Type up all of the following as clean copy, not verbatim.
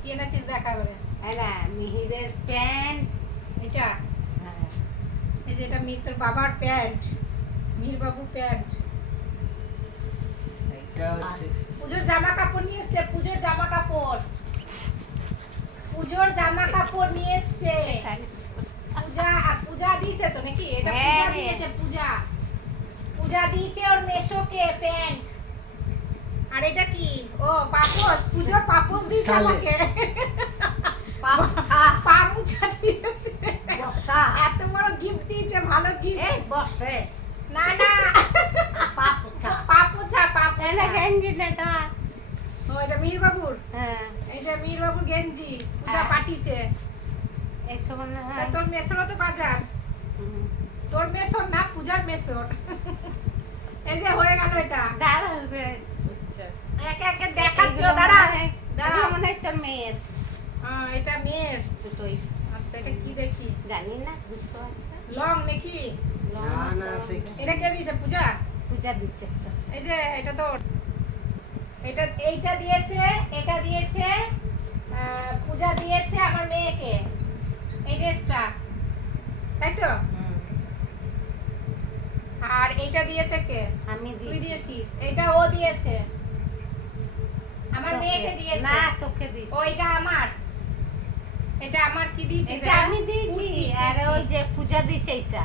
কি এনেছিস দেখা করে? না মিহিরের প্যান্ট এটা এই যে এটা তোর বাবার প্যান্ট, মিহির বাবুর প্যান্ট। এটা হচ্ছে পুজোর জামা কাপড় নিয়ে এসছে, পুজোর জামা কাপড়, পুজোর জামা কাপড় নিয়ে এসছে। পূজা পূজা দিয়েছে তো নাকি? এটা পূজা দিয়েছে, পূজা পূজা দিয়েছে ওর মেশোকে প্যান্ট। আর এটা কি? ও পাপোস, পুজোর পাপোস দিয়েছে আমাকে। পামুচা দিয়েছে। এত বড় গিফট দিয়েছে, ভালো গিফট। এই বসে না না পাপুচা পাপোচা পাপোচা। গেঞ্জি নেতা ও এটা মিহির বাবুর, হ্যাঁ এইটা মিহির বাবুর গেঞ্জি, পূজা পাঠিয়েছে। একটু মনে তা হয় তোর মেসোরও তো বাজার, তোর মেসোর না পূজার মেসোর। এই যে হয়ে গেল এটা। দাঁড়া একে একে দেখাচ্ছ, দাঁড়া দাঁড়া। মনে হয় তোর মেয়ের এটা মেয়ের। দুটোই আচ্ছা এটা কি দেখি? জানি না বুঝতে পারছি লং নাকি? না না সে কি? এটা কে দিয়েছে? পূজা। পূজা দিচ্ছে একটা এই যে এটা তো এটা এইটা দিয়েছে, এটা দিয়েছে পূজা দিয়েছে আমার মেয়েকে এই ড্রেসটা, তাই তো? আর এইটা দিয়েছে কে? আমি তুই দিয়েছি দিয়েছিস। এটা ও দিয়েছে আমার মেয়েকে দিয়েছে। না তোকে দিয়েছি ও এটা আমার, এটা আমার কি দিয়েছিস? এটা আমি দিয়েছি কুর্তি, আর কুর্তি। ওই যে পূজা দিয়েছে এটা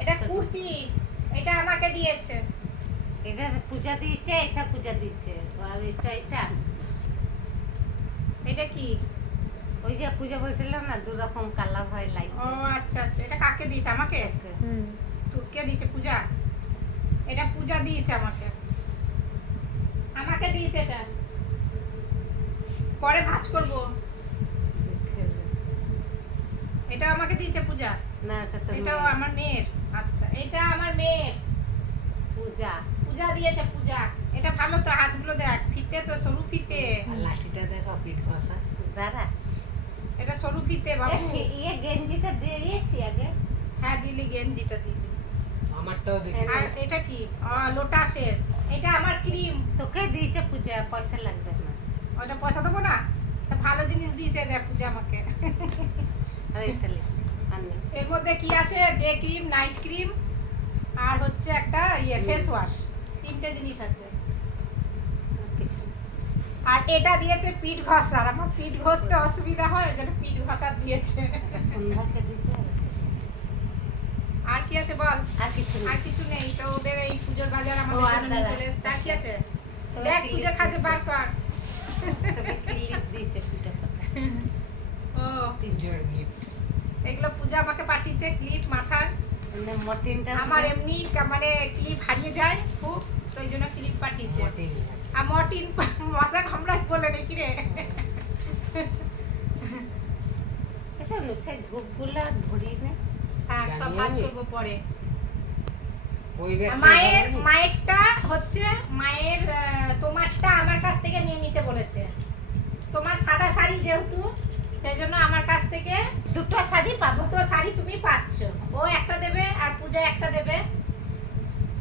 এটা কুর্তি, এটা আমাকে দিয়েছে। এটা পূজা দিয়েছে এটা পূজা দিয়েছে আর এটা আমি দিয়েছি। এটা কি? ওই যে পূজা বলছিলাম না দু রকম কালার হয় লাইট ও আচ্ছা আচ্ছা, এটা কাকে দিয়েছে? আমাকে? কে দিয়েছে? পূজা। এটা পূজা দিয়েছে আমাকে, আমাকে দিয়েছে এটা। পরে ভাঁজ করব। এটা আমাকে দিয়েছে পূজা। না এটা তো এটাও আমার মেয়ের। আচ্ছা এটা আমার মেয়ের। পূজা পূজা দিয়েছে পূজা। এটা ভালো তো, হাতগুলো দেখ, ফিতে তো সরু ফিতে। আর লাঠিটা দেখো পিঠ ঘষা। দাঁড়া এটা সরু ফিতে বাবু। ইয়ে গেঞ্জিটা দিয়েছি আগে হ্যাঁ দিলি, গেঞ্জিটা দিলি। আমারটাও দেখি। আর এটা কি? লোটাসের। এটা আমার ক্রিম। তোকে দিয়েছে পূজা পয়সা লাগবে না ওটা পয়সা দেবো না? তা ভালো জিনিস দিয়েছে দেখ পূজা আমাকে। আর এটা লে, আনি এর মধ্যে কি আছে? ডে ক্রিম, নাইট ক্রিম, আর হচ্ছে একটা ফেস ওয়াশ। তিনটে জিনিস আছে। আর কিছু না। আর এটা দিয়েছে পিঠ ঘষার। আমার পিঠ ঘষতে অসুবিধা হয়, ওই জন্য পিঠ ঘষার দিয়েছে। একটা সন্ধ্যাকে দিতে আর একটা কিছু। আর কি আছে বল? আর কিছু না আর কিছু নেই তো, ওদের এই পুজোর বাজার আমাদের ও, আর জন্য নিয়ে দাঁড়া। চলে এসেছে। আর কি আছে? তোকে দেখ clip পুজো খাজে দিয়েছে। বার কর। তোকে ক্লিপ দিয়েছে পূজা কথা ও তিনজন গিফট। এগুলো পূজা আমাকে পাঠিয়েছে, ক্লিপ মাথার। মানে মর্টিনটা আমার এমনি মানে ক্লিপ হারিয়ে যায় খুব, তো ওই জন্য ক্লিপ পাঠিয়েছে। আর মর্টিন মশা কামড়ায় বলে নাকি রে? আচ্ছা সে ধূপগুলা ধরি না হ্যাঁ সব জানি কাজ আমি। করবো পরে। ওই ব্যাগটা মায়েরটা হচ্ছে মায়ের, তোমারটা আমার কাছ থেকে নিয়ে নিতে বলেছে। তোমার সাদা শাড়ি যেহেতু, সেই জন্য আমার কাছ থেকে দুটো শাড়ি পাবো দুটো শাড়ি তুমি পাচ্ছ। ও একটা দেবে আর পূজা একটা দেবে।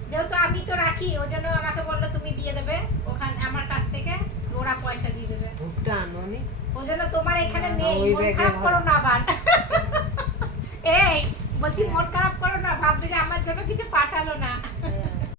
যেহেতু আমি তো রাখি, ওই জন্য আমাকে বললো তুমি দিয়ে দেবে ওখানে আমার কাছ থেকে, ওরা পয়সা দিয়ে দেবে। ধূপটা আনোনি? ওই জন্য তোমার এখানে না, নেই, ওই মন ব্যাগে খারাপ ভরা। করো না আবার। এই বলছি মন খারাপ করো না, ভাববে যে আমার জন্য কিছু পাঠালো না।